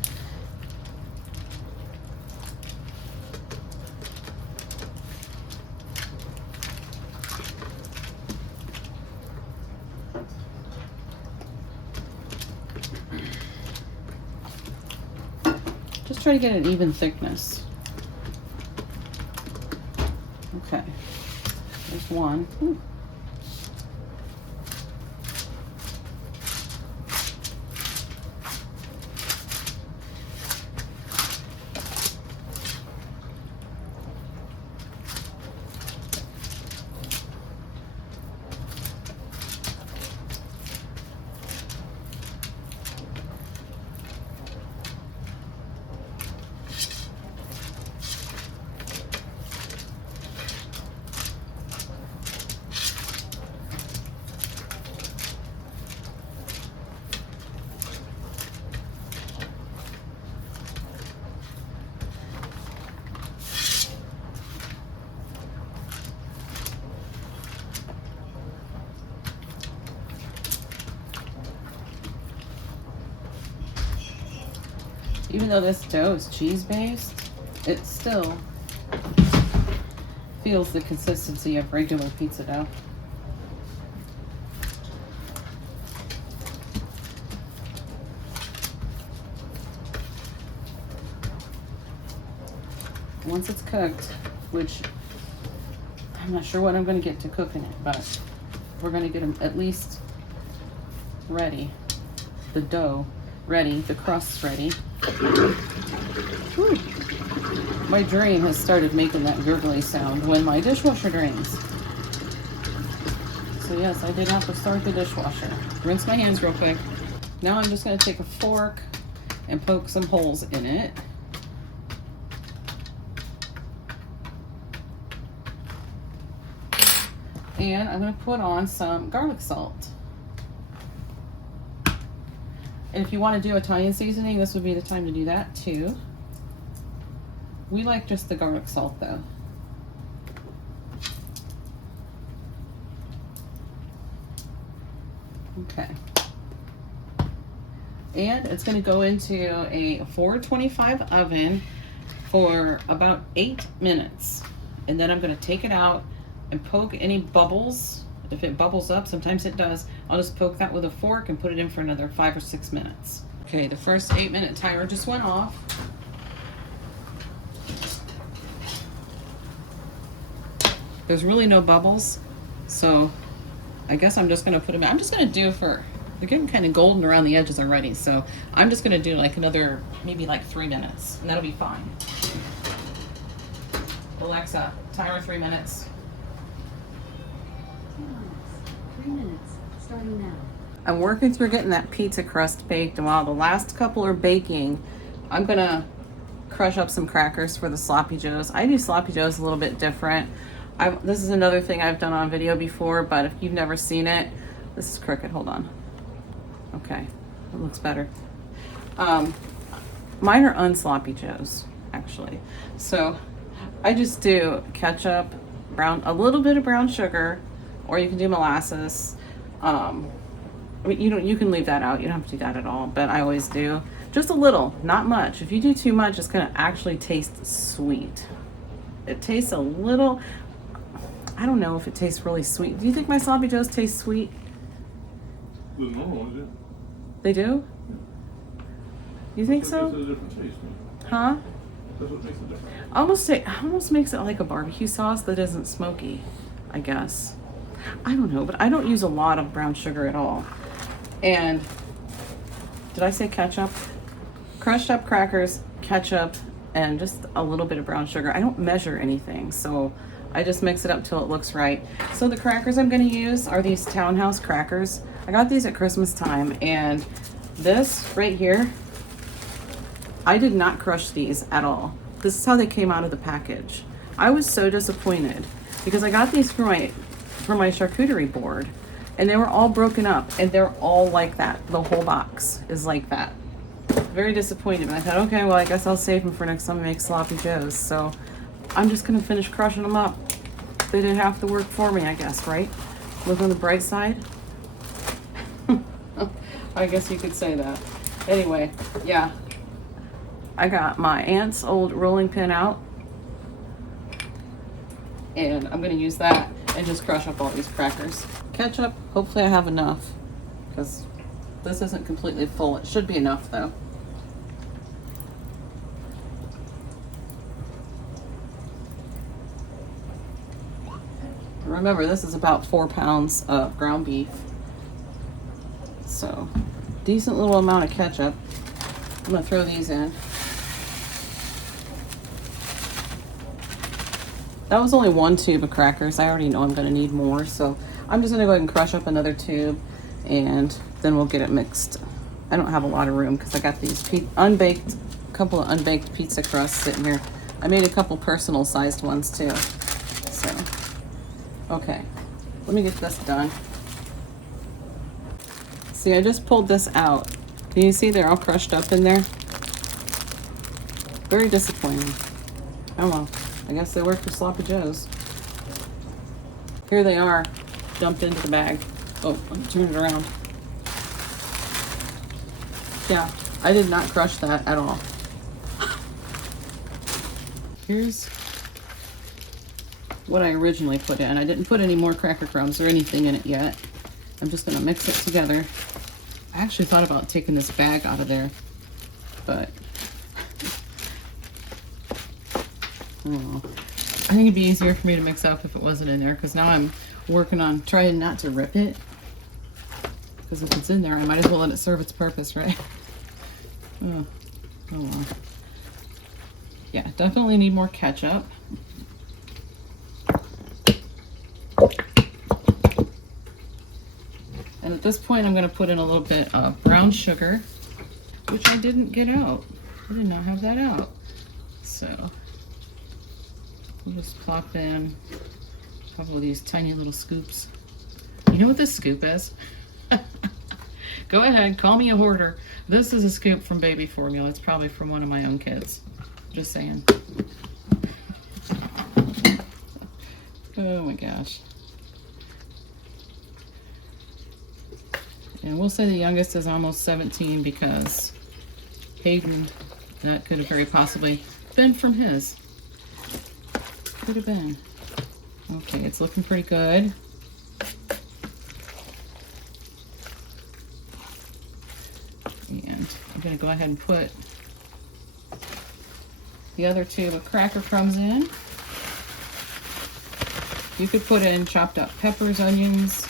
Just try to get an even thickness. Okay, there's one. Ooh. Even though this dough is cheese-based, it still feels the consistency of regular pizza dough. Once it's cooked, which I'm not sure when I'm going to get to cooking it, but we're going to get them at least ready, the dough ready, the crust's ready. Whew. My drain has started making that gurgly sound when my dishwasher drains. So yes, I did have to start the dishwasher. Rinse my hands real quick. Now I'm just going to take a fork and poke some holes in it. And I'm going to put on some garlic salt. And if you want to do Italian seasoning, this would be the time to do that too. We like just the garlic salt though. Okay. And it's going to go into a 425 oven for about 8 minutes. And then I'm going to take it out and poke any bubbles. If it bubbles up, sometimes it does, I'll just poke that with a fork and put it in for another 5 or 6 minutes. Okay, the first 8-minute timer just went off. There's really no bubbles, so I guess I'm just gonna put them in. I'm just gonna do they're getting kind of golden around the edges already, so I'm just gonna do like another, maybe like 3 minutes, and that'll be fine. Alexa, timer 3 minutes. 3 minutes, starting now. I'm working through getting that pizza crust baked, and while the last couple are baking, I'm gonna crush up some crackers for the sloppy joes. I do sloppy joes a little bit different. This is another thing I've done on video before, but if you've never seen it, this is crooked, hold on. Okay, it looks better. Mine are unsloppy joes, actually. So I just do ketchup, a little bit of brown sugar, or you can do molasses. I mean, you can leave that out. You don't have to do that at all, but I always do. Just a little, not much. If you do too much, it's gonna actually taste sweet. It tastes a little, I don't know if it tastes really sweet. Do you think my sloppy joes taste sweet? The normal ones, yeah. They do? You think so? It's a different taste. Huh? That's what makes it different. Almost makes it like a barbecue sauce that isn't smoky, I guess. I don't know, but I don't use a lot of brown sugar at all. And did I say ketchup? Crushed up crackers, ketchup, and just a little bit of brown sugar. I don't measure anything, so I just mix it up till it looks right. So the crackers I'm going to use are these Townhouse crackers. I got these at Christmas time, and this right here, I did not crush these at all. This is how they came out of the package. I was so disappointed because I got these for my charcuterie board, and they were all broken up, and they're all like that. The whole box is like that. Very disappointed. And I thought, okay, well, I guess I'll save them for next time I make sloppy joes. So I'm just gonna finish crushing them up. They did half the work for me, I guess, right? Look on the bright side. I guess you could say that. Anyway, yeah. I got my aunt's old rolling pin out, and I'm gonna use that and just crush up all these crackers. Ketchup, hopefully I have enough, because this isn't completely full. It should be enough though. Remember, this is about 4 pounds of ground beef. So, decent little amount of ketchup. I'm gonna throw these in. That was only 1 tube of crackers. I already know I'm gonna need more, so I'm just gonna go ahead and crush up another tube, and then we'll get it mixed. I don't have a lot of room because I got these couple of unbaked pizza crusts sitting here. I made a couple personal sized ones too. So, okay, let me get this done. See, I just pulled this out. Can you see they're all crushed up in there? Very disappointing. Oh well, I guess they work for sloppy joes. Here they are, dumped into the bag. Oh, let me turn it around. Yeah, I did not crush that at all. Here's what I originally put in. I didn't put any more cracker crumbs or anything in it yet. I'm just gonna mix it together. I actually thought about taking this bag out of there, but oh, I think it'd be easier for me to mix up if it wasn't in there, because now I'm working on trying not to rip it, because if it's in there I might as well let it serve its purpose, right? Oh well. Yeah, definitely need more ketchup. And at this point I'm going to put in a little bit of brown sugar, which I didn't get out. I did not have that out. So we'll just plop in a couple of these tiny little scoops. You know what this scoop is? Go ahead, call me a hoarder. This is a scoop from baby formula. It's probably from one of my own kids. Just saying. Oh my gosh. And we'll say the youngest is almost 17 because Hayden, that could have very possibly been from his. Could have been. Okay, it's looking pretty good. And I'm going to go ahead and put the other tube of cracker crumbs in. You could put in chopped up peppers, onions,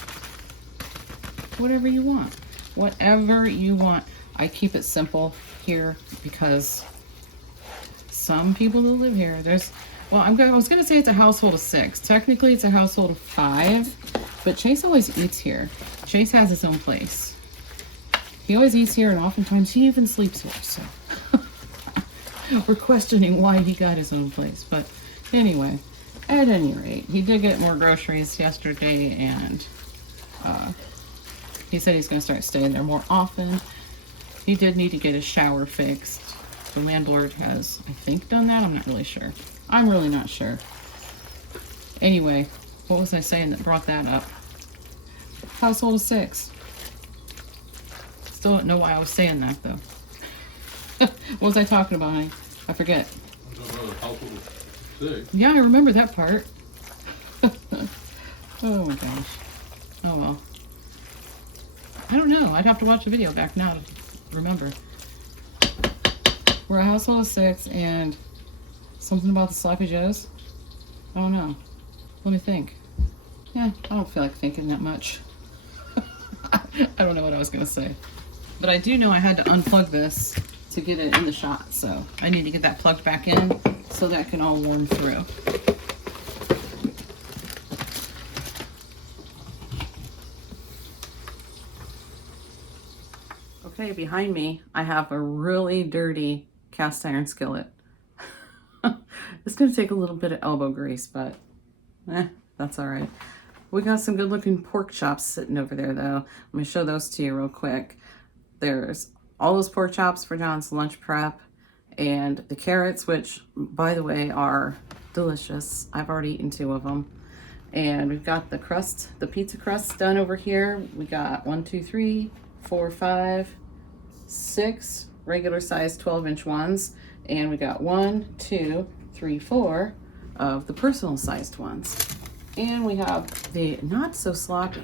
whatever you want. Whatever you want. I keep it simple here because some people who live here, I was going to say it's a household of 6. Technically it's a household of 5, but Chase always eats here. Chase has his own place. He always eats here, and oftentimes he even sleeps here, so we're questioning why he got his own place. But anyway, at any rate, he did get more groceries yesterday, and he said he's going to start staying there more often. He did need to get his shower fixed. The landlord has, I think, done that. I'm not really sure. I'm really not sure. Anyway, what was I saying that brought that up? Household of 6. Still don't know why I was saying that, though. What was I talking about, honey? I forget. Yeah, I remember that part. Oh my gosh. Oh well. I don't know. I'd have to watch the video back now to remember. We're a household of 6, and Something about the Sloppy Joes? I don't know. Let me think. Yeah, I don't feel like thinking that much. I don't know what I was going to say. But I do know I had to unplug this to get it in the shot, so I need to get that plugged back in so that can all warm through. Okay, behind me, I have a really dirty cast iron skillet. It's going to take a little bit of elbow grease, but that's all right. We got some good looking pork chops sitting over there though. Let me show those to you real quick. There's all those pork chops for John's lunch prep, and the carrots, which by the way are delicious. I've already eaten 2 of them. And we've got the crust, the pizza crust done over here. We got 1, 2, 3, 4, 5, 6 regular size 12-inch ones. And we got 1, 2, 3, 4 of the personal sized ones. And we have the not so sloppy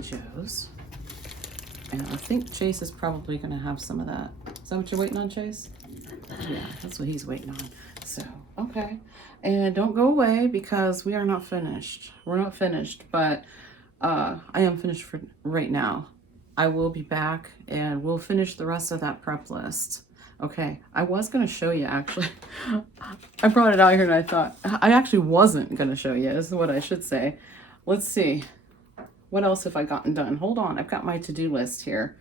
Joes. And I think Chase is probably gonna have some of that. Is that what you're waiting on, Chase? Yeah, that's what he's waiting on. So, okay. And don't go away because we are not finished. We're not finished, but I am finished for right now. I will be back and we'll finish the rest of that prep list. Okay, I was going to show you actually. I brought it out here and I thought, I actually wasn't going to show you, is what I should say. Let's see. What else have I gotten done? Hold on, I've got my to-do list here.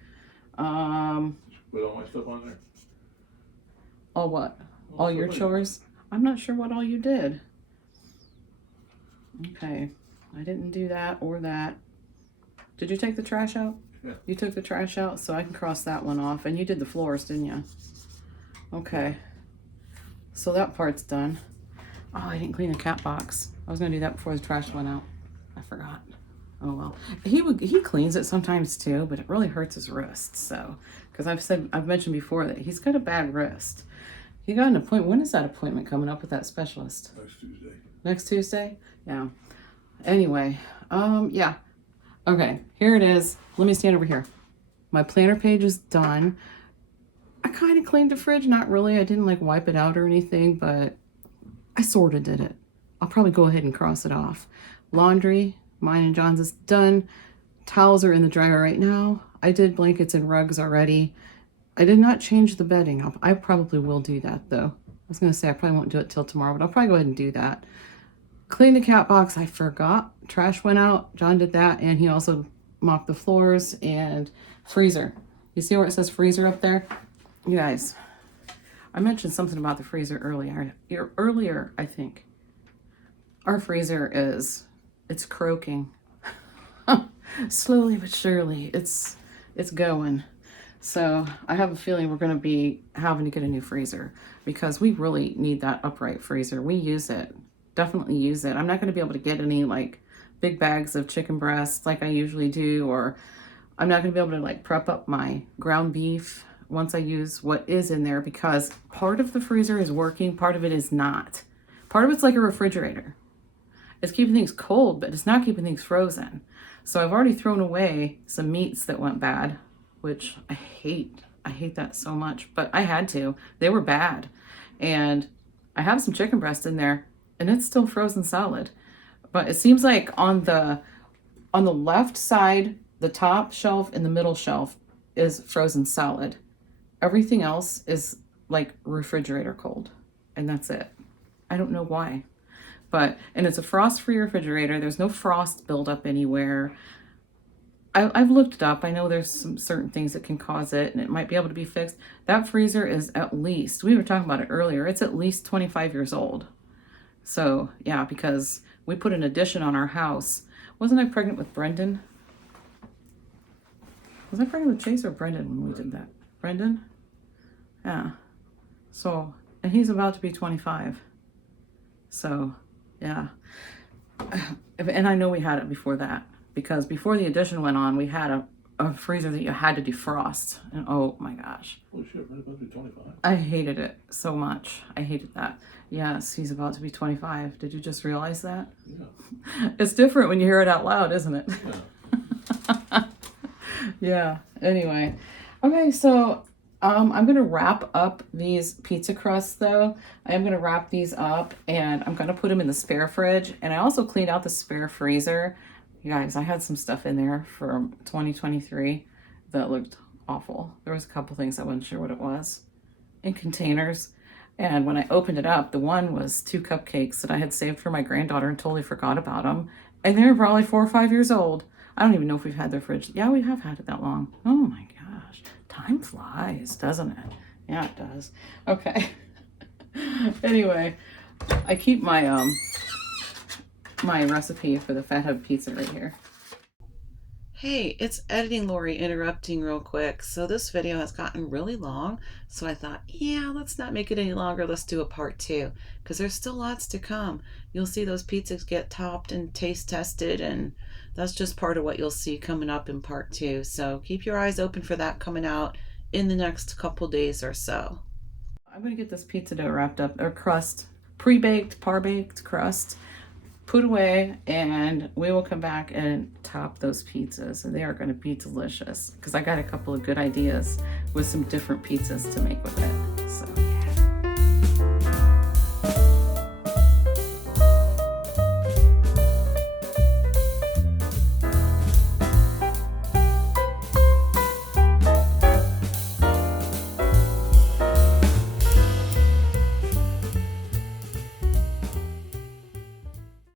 Put all my stuff on there. All what? All your chores? I'm not sure what all you did. Okay, I didn't do that or that. Did you take the trash out? Yeah. You took the trash out, so I can cross that one off. And you did the floors, didn't you? Okay. So that part's done. Oh, I didn't clean the cat box. I was gonna do that before the trash went out. I forgot. Oh well. He cleans it sometimes too, but it really hurts his wrist. So, because I've mentioned before that he's got a bad wrist. He got an appointment. When is that appointment coming up with that specialist? Next Tuesday. Next Tuesday? Yeah. Anyway, yeah. Okay, here it is. Let me stand over here. My planner page is done. I kind of cleaned the fridge, not really. I didn't like wipe it out or anything, but I sort of did it. I'll probably go ahead and cross it off. Laundry, mine and John's is done. Towels are in the dryer right now. I did blankets and rugs already. I did not change the bedding. I probably will do that though. I was gonna say I probably won't do it till tomorrow, but I'll probably go ahead and do that. Clean the cat box, I forgot. Trash went out, John did that, and he also mopped the floors and freezer. You see where it says freezer up there? You guys, I mentioned something about the freezer earlier, I think. Our freezer it's croaking. Slowly but surely, it's going. So I have a feeling we're gonna be having to get a new freezer because we really need that upright freezer. We use it, definitely use it. I'm not gonna be able to get any like big bags of chicken breasts like I usually do, or I'm not gonna be able to like prep up my ground beef once I use what is in there because part of the freezer is working, part of it is not. Part of it's like a refrigerator. It's keeping things cold, but it's not keeping things frozen. So I've already thrown away some meats that went bad, which I hate. I hate that so much, but I had to. They were bad. And I have some chicken breast in there and it's still frozen solid. But it seems like on the left side, the top shelf and the middle shelf is frozen solid. Everything else is like refrigerator cold, and that's it. I don't know why, and it's a frost-free refrigerator. There's no frost buildup anywhere. I've looked it up. I know there's some certain things that can cause it, and it might be able to be fixed. That freezer is at least, we were talking about it earlier, it's at least 25 years old. So yeah, because we put an addition on our house. Wasn't I pregnant with Brendan? Was I pregnant with Chase or Brendan when we did that? Brendan? Yeah. So, and he's about to be 25. So, yeah. And I know we had it before that because before the addition went on, we had a freezer that you had to defrost. And oh my gosh. Holy shit, right about to be 25. I hated it so much. I hated that. Yes, he's about to be 25. Did you just realize that? Yeah. It's different when you hear it out loud, isn't it? Yeah. Yeah. Anyway. Okay, so I'm gonna wrap up these pizza crusts though. I am gonna wrap these up and I'm gonna put them in the spare fridge. And I also cleaned out the spare freezer. You guys, I had some stuff in there from 2023 that looked awful. There was a couple things I wasn't sure what it was in containers. And when I opened it up, the one was 2 cupcakes that I had saved for my granddaughter and totally forgot about them. And they were probably 4 or 5 years old. I don't even know if we've had their fridge. Yeah, we have had it that long. Oh my gosh. Time flies, doesn't it? Yeah, it does. Okay. Anyway, I keep my my recipe for the fathead pizza right here. Hey, it's Editing Lori interrupting real quick. So this video has gotten really long, so I thought, yeah, let's not make it any longer. Let's do a part 2 because there's still lots to come. You'll see those pizzas get topped and taste tested, and that's just part of what you'll see coming up in part 2. So keep your eyes open for that coming out in the next couple days or so. I'm going to get this pizza dough wrapped up, or crust, pre-baked, par-baked crust, put away, and we will come back and top those pizzas, and they are going to be delicious because I got a couple of good ideas with some different pizzas to make with it. So